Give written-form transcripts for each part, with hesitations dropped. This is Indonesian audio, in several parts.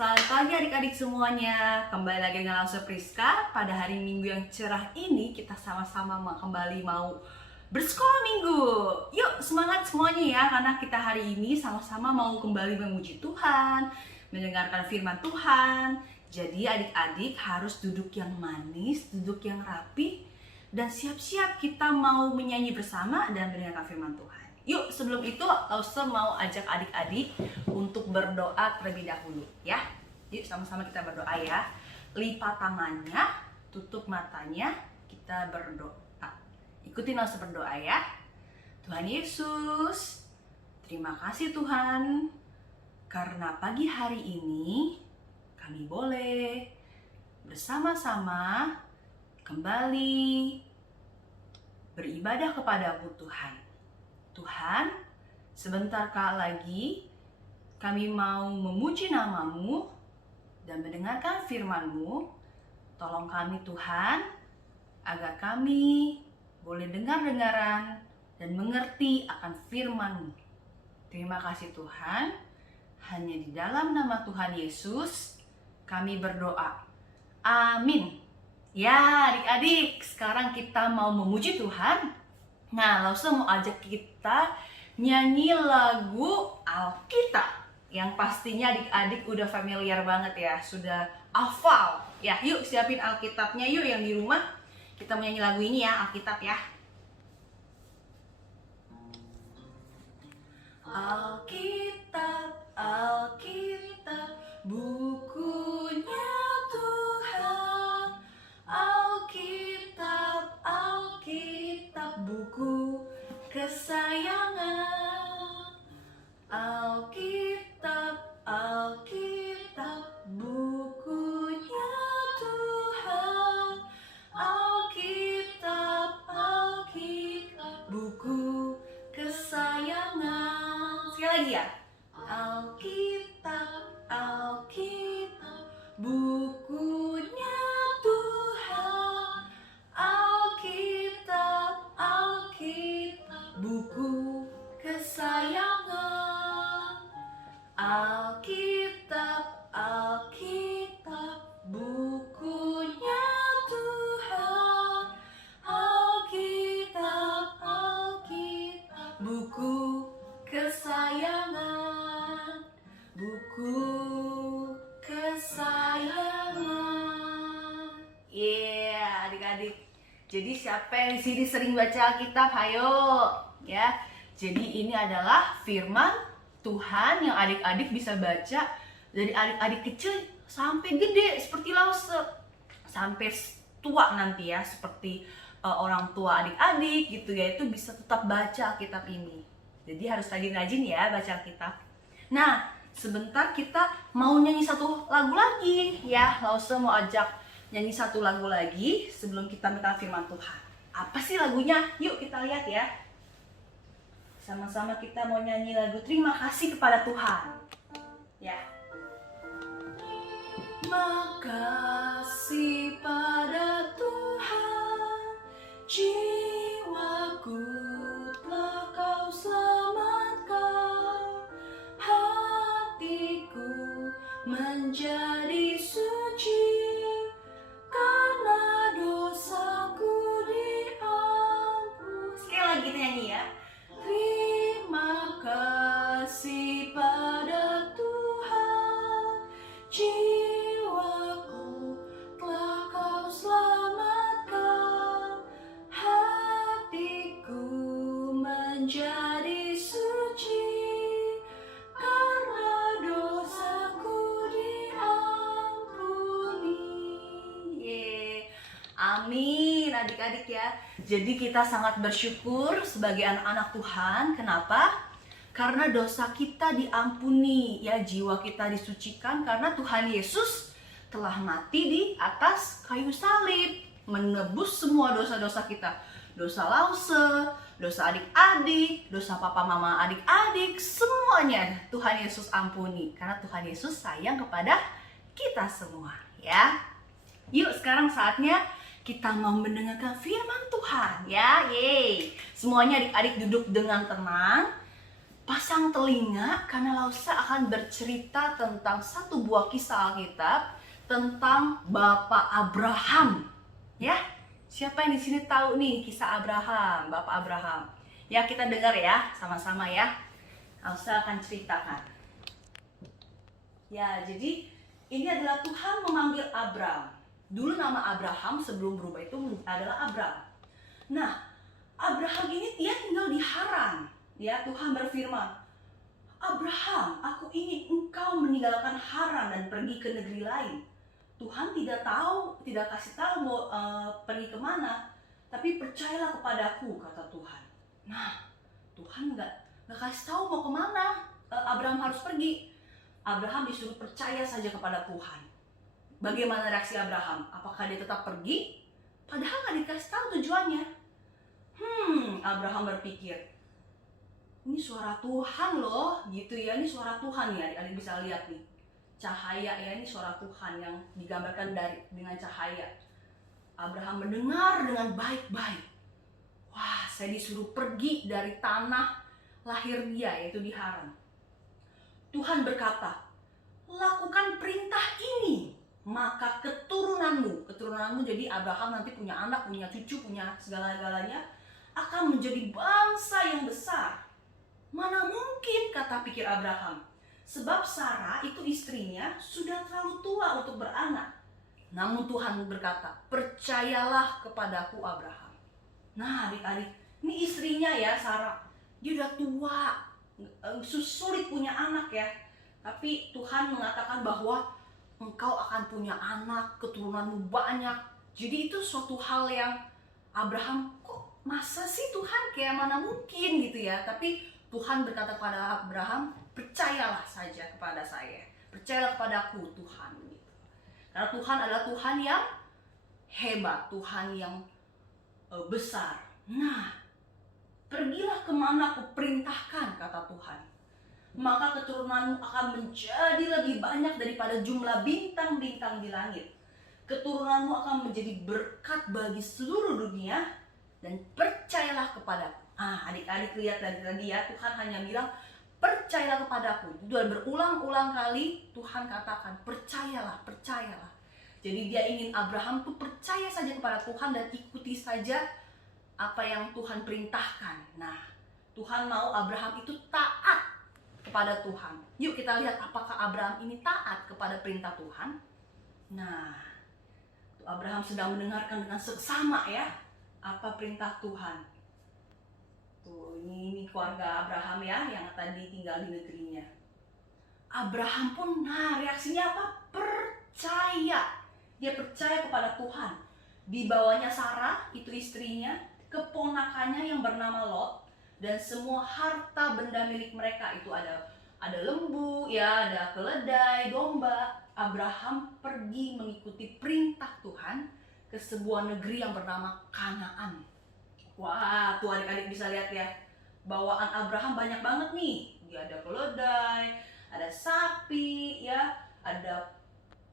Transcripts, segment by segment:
Selamat pagi adik-adik semuanya. Kembali lagi dengan Lause Priska. Pada hari Minggu yang cerah ini kita sama-sama kembali mau bersekolah minggu. Yuk semangat semuanya ya, karena kita hari ini sama-sama mau kembali memuji Tuhan, mendengarkan firman Tuhan. Jadi adik-adik harus duduk yang manis, duduk yang rapi, dan siap-siap kita mau menyanyi bersama dan mendengarkan firman Tuhan. Yuk, sebelum itu Lause mau ajak adik-adik untuk berdoa terlebih dahulu ya. Yuk sama-sama kita berdoa ya. Lipat tangannya, tutup matanya, kita berdoa. Ikutin Lause berdoa ya. Tuhan Yesus, terima kasih Tuhan, karena pagi hari ini kami boleh bersama-sama kembali beribadah kepadamu Tuhan. Tuhan, sebentar lagi kami mau memuji namamu dan mendengarkan firman-Mu. Tolong kami Tuhan, agar kami boleh dengar-dengaran dan mengerti akan firman-Mu. Terima kasih Tuhan, hanya di dalam nama Tuhan Yesus kami berdoa. Amin. Ya adik-adik, sekarang kita mau memuji Tuhan. Nah, Lause mau ajak kita nyanyi lagu Alkitab yang pastinya adik-adik udah familiar banget ya, sudah hafal. Ya, yuk siapin Alkitabnya yuk yang di rumah. Kita mau nyanyi lagu ini ya, Alkitab ya. Alkitab, Alkitab, bukunya Tuhan. Alkitab, Alkitab, buku kesayangan. Alkitab, Alkitab, bukunya Tuhan. Alkitab, Alkitab, buku kesayangan. Sekali lagi ya. Alkitab, Alkitab, bukunya Tuhan. Alkitab, Alkitab, buku kesayangan. Alkitab, Alkitab, bukunya Tuhan. Alkitab, Alkitab, buku kesayangan. Buku kesayangan. Yeah, adik-adik. Jadi siapa yang di sini sering baca Alkitab? Hayo, ya. Jadi ini adalah firman Tuhan yang adik-adik bisa baca dari adik-adik kecil sampai gede seperti Lause, sampai tua nanti ya, seperti orang tua adik-adik gitu ya, itu bisa tetap baca Alkitab ini. Jadi harus rajin-rajin ya baca Alkitab. Nah, sebentar kita mau nyanyi satu lagu lagi ya. Lause mau ajak nyanyi satu lagu lagi sebelum kita minta firman Tuhan. Apa sih lagunya? Yuk kita lihat ya. Sama-sama kita mau nyanyi lagu Terima Kasih Kepada Tuhan. Ya. Terima kasih pada Tuhan, jiwaku telah Kau selamatkan, hatiku menjadi suci karena dosaku diampuni. Sekali lagi kita nyanyi ya. Terima kasih pada Tuhan, jiwaku telah Kau selamatkan, hatiku menjadi suci karena dosaku diampuni. Amin adik-adik ya. Jadi kita sangat bersyukur sebagai anak-anak Tuhan. Kenapa? Karena dosa kita diampuni ya, jiwa kita disucikan karena Tuhan Yesus telah mati di atas kayu salib, menebus semua dosa-dosa kita. Dosa Lause, dosa adik-adik, dosa papa mama adik-adik, semuanya Tuhan Yesus ampuni karena Tuhan Yesus sayang kepada kita semua ya. Yuk sekarang saatnya kita mau mendengarkan firman Tuhan ya. Yeay. Semuanya adik-adik duduk dengan tenang. pasang telinga karena Lausa akan bercerita tentang satu buah kisah Alkitab tentang Bapak Abraham. Ya, siapa yang di sini tahu nih kisah Abraham, Bapak Abraham? Ya, kita dengar ya, sama-sama ya. Lausa akan ceritakan. Ya, jadi ini adalah Tuhan memanggil Abram. Dulu nama Abraham sebelum berubah itu adalah Abram. Nah, Abraham ini dia tinggal di Haran. Ya, Tuhan berfirman, Abraham, aku ingin engkau meninggalkan Haran dan pergi ke negeri lain. Tuhan tidak kasih tahu mau pergi kemana, tapi percayalah kepadaku, kata Tuhan. Nah, Tuhan nggak kasih tahu mau kemana Abraham harus pergi. Abraham disuruh percaya saja kepada Tuhan. Bagaimana reaksi Abraham? Apakah dia tetap pergi? Padahal nggak dikasih tahu tujuannya. Abraham berpikir, ini suara Tuhan loh, gitu ya. Ini suara Tuhan ya, adik-adik bisa lihat nih. Cahaya ya, ini suara Tuhan yang digambarkan dengan cahaya. Abraham mendengar dengan baik-baik. Wah, saya disuruh pergi dari tanah lahir dia, yaitu di Haran. Tuhan berkata, lakukan perintah ini, maka keturunanmu jadi Abraham nanti punya anak, punya cucu, punya segala-galanya, akan menjadi bangsa yang besar. Mana mungkin, kata pikir Abraham, sebab Sarah itu istrinya sudah terlalu tua untuk beranak. Namun Tuhan berkata, percayalah kepadaku Abraham. Nah, adik-adik, ini istrinya ya, Sarah, dia udah tua, sulit punya anak ya. Tapi Tuhan mengatakan bahwa engkau akan punya anak, keturunanmu banyak. Jadi itu suatu hal yang Abraham, kok masa sih Tuhan, kayak mana mungkin gitu ya. Tapi Tuhan berkata kepada Abraham, percayalah saja kepada saya, percayalah kepadaku Tuhan gitu. Karena Tuhan adalah Tuhan yang hebat, Tuhan yang besar. Nah, pergilah kemana aku perintahkan, kata Tuhan, maka keturunanmu akan menjadi lebih banyak daripada jumlah bintang-bintang di langit. Keturunanmu akan menjadi berkat bagi seluruh dunia, dan percayalah kepadaku. Adik-adik lihat dari tadi ya, Tuhan hanya bilang percayalah kepadaku. Dan berulang-ulang kali Tuhan katakan percayalah, percayalah. Jadi dia ingin Abraham tuh percaya saja kepada Tuhan dan ikuti saja apa yang Tuhan perintahkan. Nah, Tuhan mau Abraham itu taat kepada Tuhan. Yuk kita lihat apakah Abraham ini taat kepada perintah Tuhan. Nah, Abraham sedang mendengarkan dengan seksama ya apa perintah Tuhan. Tuh, ini keluarga Abraham ya yang tadi tinggal di negerinya. Abraham pun, reaksinya apa? Percaya. Dia percaya kepada Tuhan. Dibawanya Sarah, itu istrinya, keponakannya yang bernama Lot, dan semua harta benda milik mereka. Itu ada lembu ya, ada keledai, domba. Abraham pergi mengikuti perintah Tuhan ke sebuah negeri yang bernama Kanaan. Wah, tuh adik-adik bisa lihat ya, bawaan Abraham banyak banget nih. Dia ada keledai, ada sapi ya, ada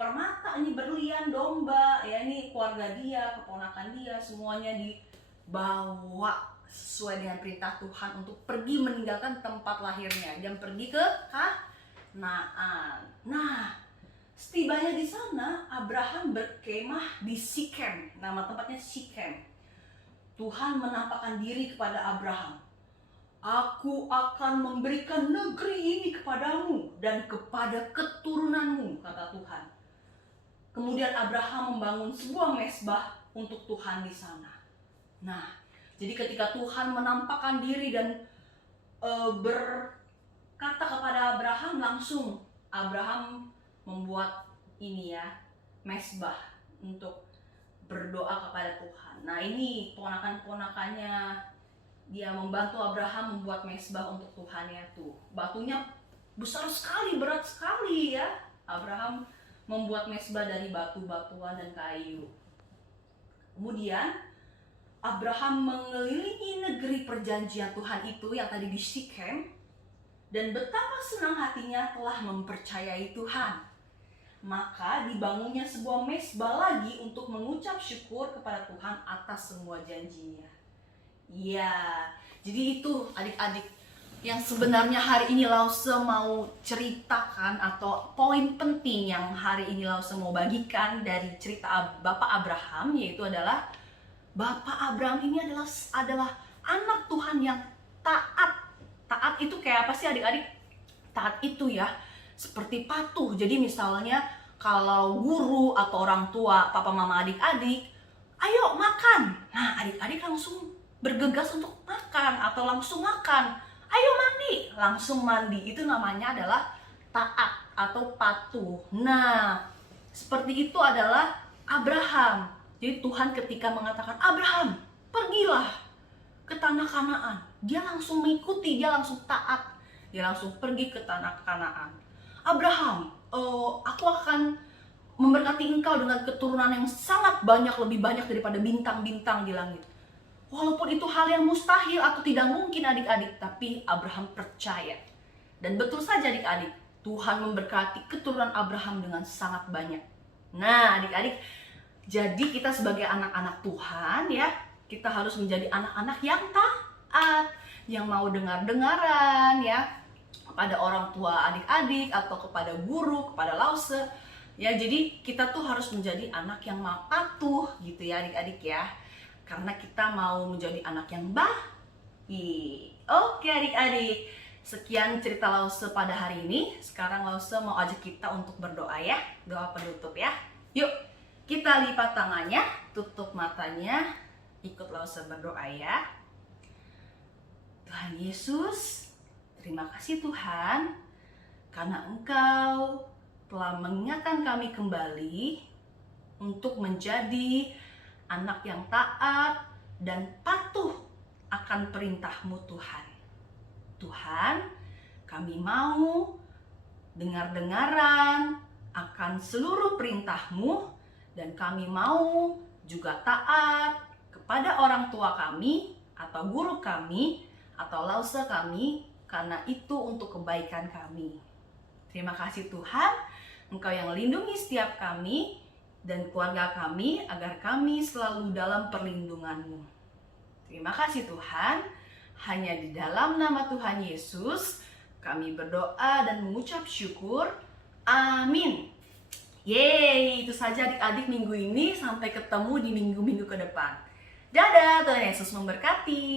permata, ini berlian, domba ya, ini keluarga dia, keponakan dia, semuanya dibawa sesuai dengan perintah Tuhan untuk pergi meninggalkan tempat lahirnya dan pergi ke Kanaan. Nah, setibanya di sana, Abraham berkemah di Sikem. Nama tempatnya Sikem. Tuhan menampakkan diri kepada Abraham. Aku akan memberikan negeri ini kepadamu dan kepada keturunanmu, kata Tuhan. Kemudian Abraham membangun sebuah mezbah untuk Tuhan di sana. Nah, jadi ketika Tuhan menampakkan diri dan berkata kepada Abraham, langsung Abraham membuat ini ya, mezbah untuk berdoa kepada Tuhan. Nah, ini ponakan-ponakannya, dia membantu Abraham membuat mezbah untuk Tuhan ya tuh. Batunya besar sekali, berat sekali ya. Abraham membuat mezbah dari batu-batuan dan kayu. Kemudian Abraham mengelilingi negeri perjanjian Tuhan itu yang tadi di Sikem, dan betapa senang hatinya telah mempercayai Tuhan. Maka dibangunnya sebuah mezbah lagi untuk mengucap syukur kepada Tuhan atas semua janjinya. Iya, jadi itu adik-adik, Yang sebenarnya hari ini Lause mau ceritakan atau poin penting yang hari ini Lause mau bagikan dari cerita Bapak Abraham, yaitu adalah Bapak Abraham ini adalah anak Tuhan yang taat. Taat itu kayak apa sih adik-adik? Taat itu ya seperti patuh. Jadi misalnya kalau guru atau orang tua, papa mama adik-adik, ayo makan. Nah, adik-adik langsung bergegas untuk makan atau langsung makan. Ayo mandi, langsung mandi. Itu namanya adalah taat atau patuh. Nah, seperti itu adalah Abraham. Jadi Tuhan ketika mengatakan, Abraham, pergilah ke tanah Kanaan. Dia langsung mengikuti, dia langsung taat. Dia langsung pergi ke tanah Kanaan. Abraham, aku akan memberkati engkau dengan keturunan yang sangat banyak, lebih banyak daripada bintang-bintang di langit. Walaupun itu hal yang mustahil atau tidak mungkin adik-adik, tapi Abraham percaya. Dan betul saja adik-adik, Tuhan memberkati keturunan Abraham dengan sangat banyak. Nah adik-adik, jadi kita sebagai anak-anak Tuhan ya, kita harus menjadi anak-anak yang taat, yang mau dengar-dengaran ya, kepada orang tua adik-adik atau kepada guru, kepada Lause. Ya, jadi kita tuh harus menjadi anak yang mau patuh gitu ya adik-adik ya. Karena kita mau menjadi anak yang baik. Oke adik-adik, sekian cerita Lause pada hari ini. Sekarang Lause mau ajak kita untuk berdoa ya. Doa penutup ya. Yuk, kita lipat tangannya, tutup matanya, ikut Lause berdoa ya. Tuhan Yesus, terima kasih Tuhan, karena Engkau telah mengingatkan kami kembali untuk menjadi anak yang taat dan patuh akan perintah-Mu Tuhan. Tuhan, kami mau dengar-dengaran akan seluruh perintah-Mu dan kami mau juga taat kepada orang tua kami atau guru kami atau Lause kami, karena itu untuk kebaikan kami. Terima kasih Tuhan, Engkau yang lindungi setiap kami dan keluarga kami agar kami selalu dalam perlindungan-Mu. Terima kasih Tuhan, hanya di dalam nama Tuhan Yesus kami berdoa dan mengucap syukur. Amin. Yeay, itu saja adik-adik minggu ini. Sampai ketemu di minggu-minggu ke depan. Dadah, Tuhan Yesus memberkati.